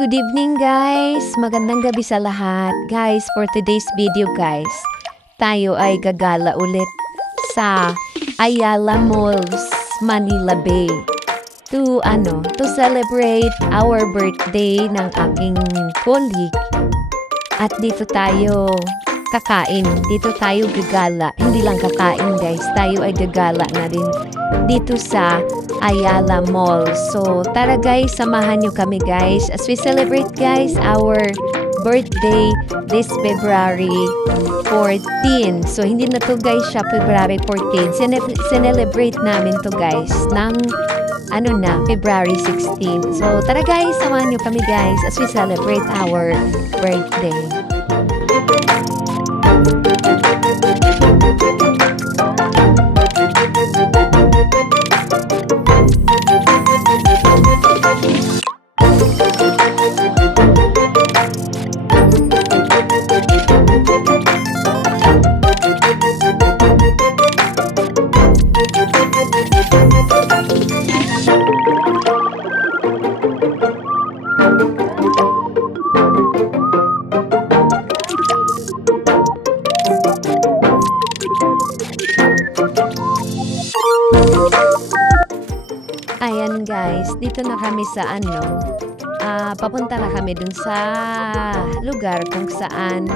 Good evening guys! Magandang gabi sa lahat. Guys, for today's video guys, tayo ay gagala ulit sa Ayala Malls, Manila Bay. To celebrate our birthday ng aking colleague. At dito tayo kakain. Dito tayo gagala. Hindi lang kakain guys, tayo ay gagala na rin dito sa Ayala Mall. So, tara guys, samahan nyo kami guys as we celebrate guys our birthday this February 14. So, hindi na to guys siya February 14. Celebrate namin to guys ng February 16. So, tara guys, samahan nyo kami guys as we celebrate our birthday. Ayan guys, dito na kami sa papunta na kami dun sa lugar kung saan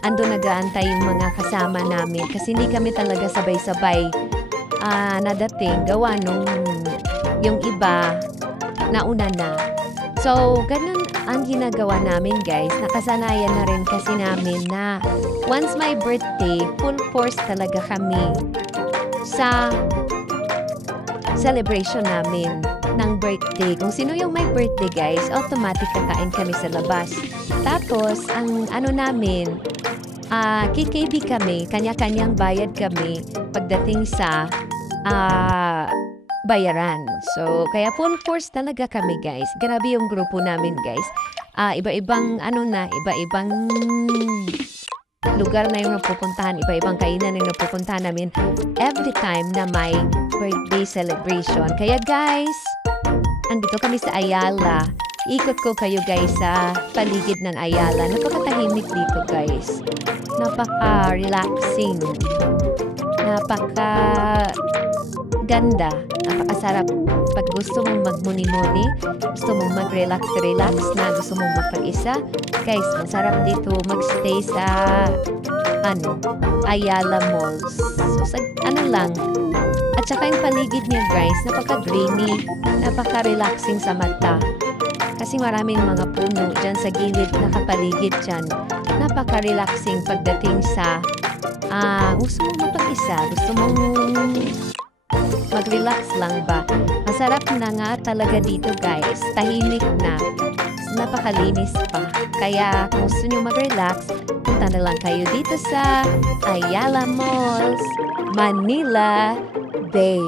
ando nag-aantay yung mga kasama namin kasi hindi kami talaga sabay-sabay nadating gawa nung yung iba nauna na. So, ganun ang ginagawa namin guys. Nakasanayan na rin kasi namin na once my birthday, full force talaga kami sa celebration namin ng birthday. Kung sino yung may birthday guys, automatic kakain kami sa labas. Tapos, ang namin, KKB kami, kanya-kanyang bayad kami pagdating sa bayaran. So, kaya full force talaga kami guys. Grabe yung grupo namin guys. Iba-ibang iba-ibang lugar na yung napupuntahan, iba-ibang kainan na yung napupuntahan namin every time na may birthday celebration. Kaya guys, andito kami sa Ayala. Ikot ko kayo guys sa paligid ng Ayala. Napakatahimik dito guys. Napaka-relaxing. Napaka-ganda. Napakasarap. Pag gusto mong magmuni-muni, gusto mong mag-relax-relax na gusto mong magpag-isa, guys, masarap dito magstay sa Ayala Malls. So, lang. At saka yung paligid niya, guys, napaka-dreamy, napaka-relaxing sa mata. Kasi maraming mga puno dyan sa gilid, nakapaligid dyan. Napaka-relaxing pagdating sa gusto mong mapag-isa, gusto mong mag-relax lang ba? Masarap na nga talaga dito guys. Tahimik na. Napakalinis pa. Kaya kung gusto nyo mag-relax, punta na lang kayo dito sa Ayala Malls, Manila Bay.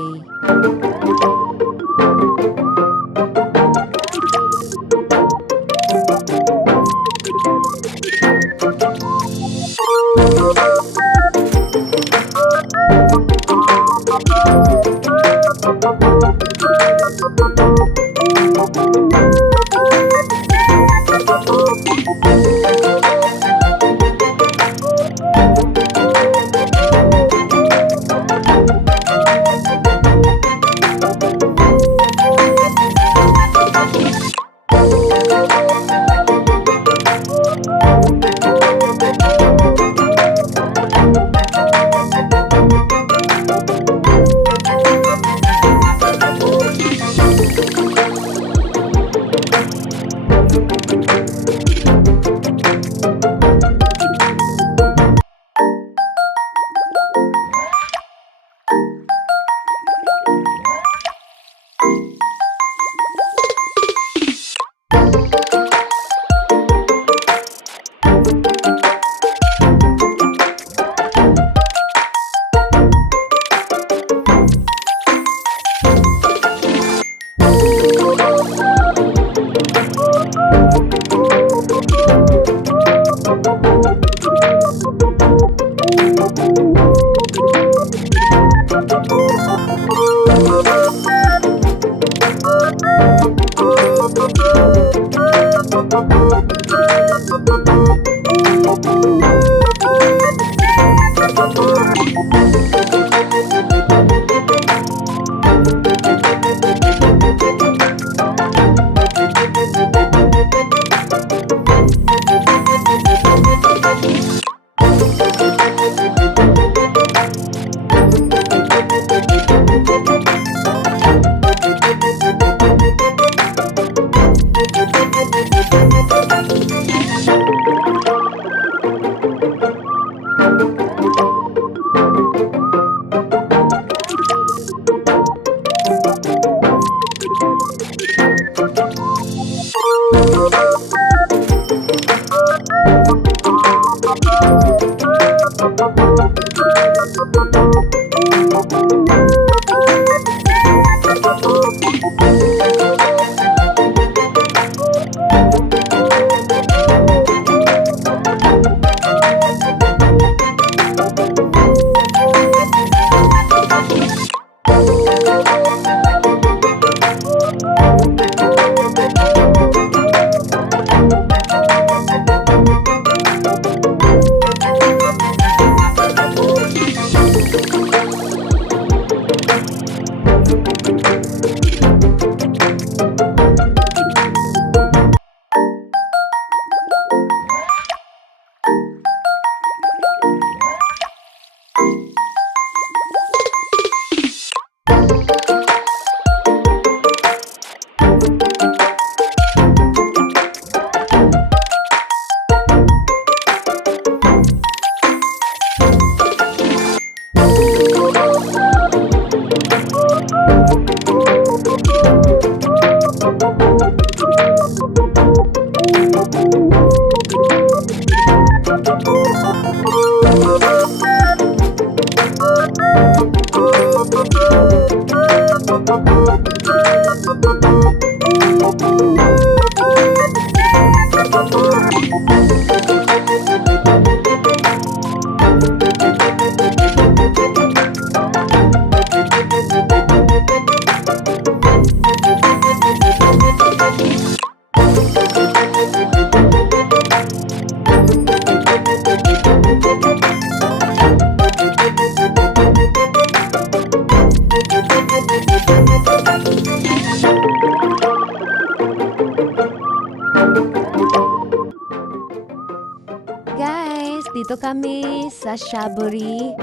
Guys, dito kami sa Shaburi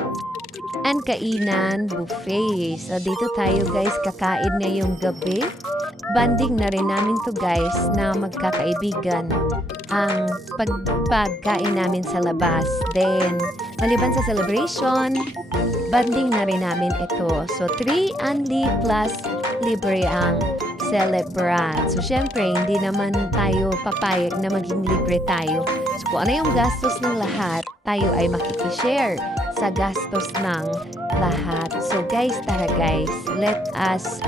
and Kainan Buffet. So dito tayo guys kakain ngayong gabi. Banding na rin namin to guys na magkakaibigan ang pagkain namin sa labas. Then, maliban sa celebration, banding na rin namin ito. So 3 only plus libre ang celebrant. So, syempre, hindi naman tayo papayag na maging libre tayo. So, kung ano yung gastos ng lahat, tayo ay makikishare sa gastos ng lahat. So, guys, tara guys, let us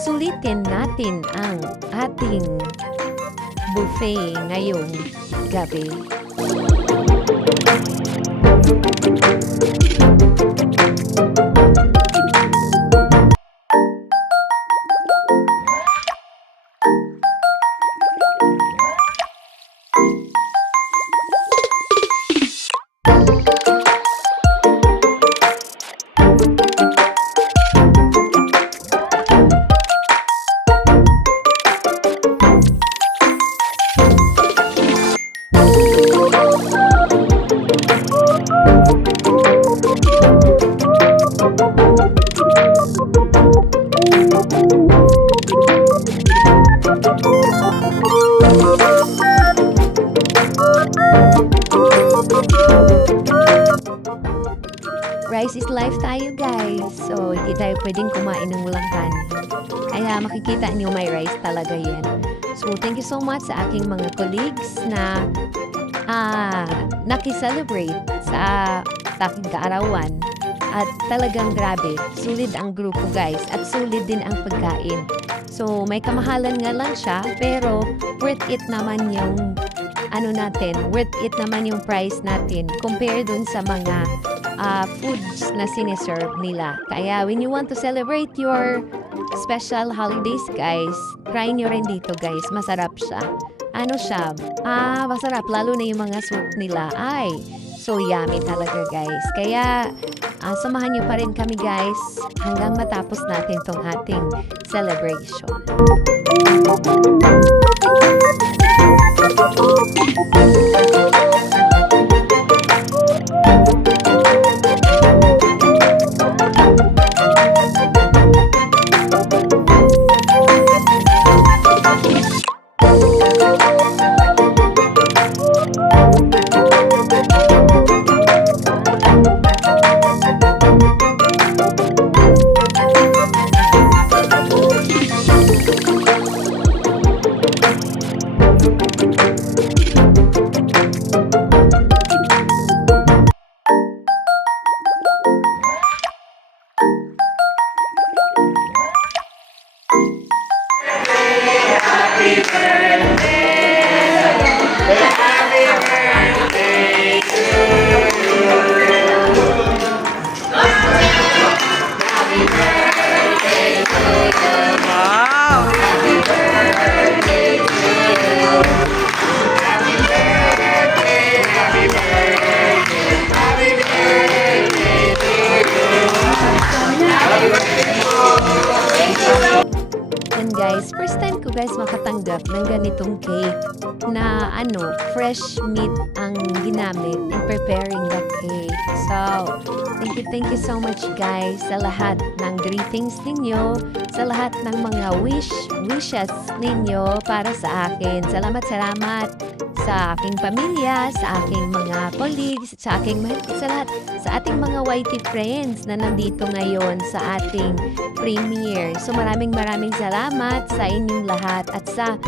sulitin natin ang ating buffet ngayong gabi. Rice is life tayo guys. So, hindi tayo pwedeng kumain ng walang kanin. Kaya makikita niyo may rice talaga yan. So, thank you so much sa aking mga colleagues na nakiselebrate sa aking kaarawan. At talagang grabe, sulit ang grupo guys. At sulit din ang pagkain. So, may kamahalan nga lang siya. Pero, worth it naman yung worth it naman yung price natin compare dun sa mga foods na sineserve nila. Kaya when you want to celebrate your special holidays, guys, try nyo rin dito, guys. Masarap siya. Ano siya? Masarap. Lalo na yung mga soup nila. Ay, so yummy talaga, guys. Kaya, samahan nyo pa rin kami, guys, hanggang matapos natin tong ating celebration. guys makatanggap ng ganitong cake na fresh meat ang ginamit in preparing the cake. So, thank you so much guys sa lahat ng greetings ninyo, sa lahat ng mga wishes ninyo para sa akin. Salamat sa aking pamilya, sa aking mga colleagues, sa lahat, sa ating mga YT friends na nandito ngayon sa ating premiere. So maraming salamat sa inyong lahat at sa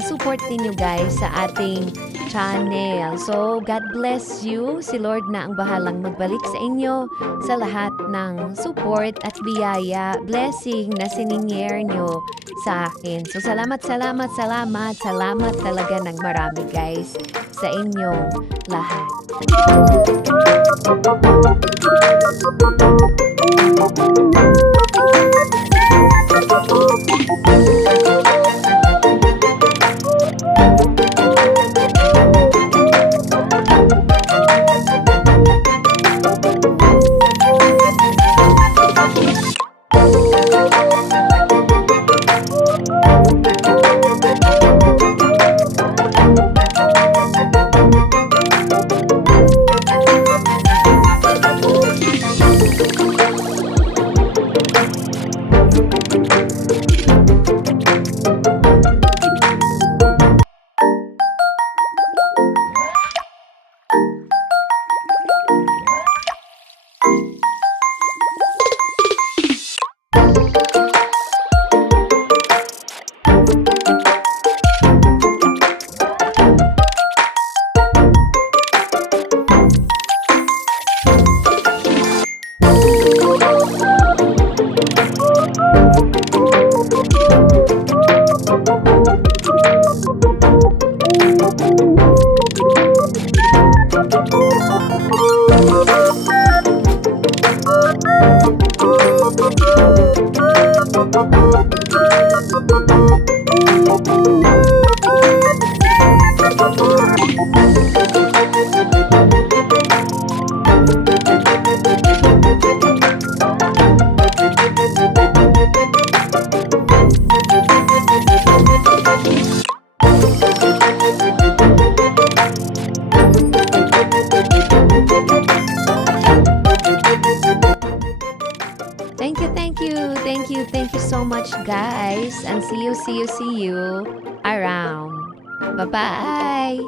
support ninyo guys sa ating channel. So God bless you. Si Lord na ang bahalang magbalik sa inyo sa lahat ng support at biyaya, blessing na sininier nyo sa akin. So salamat talaga ng marami guys sa inyong lahat. Thank you so much guys, and see you around. Bye-bye.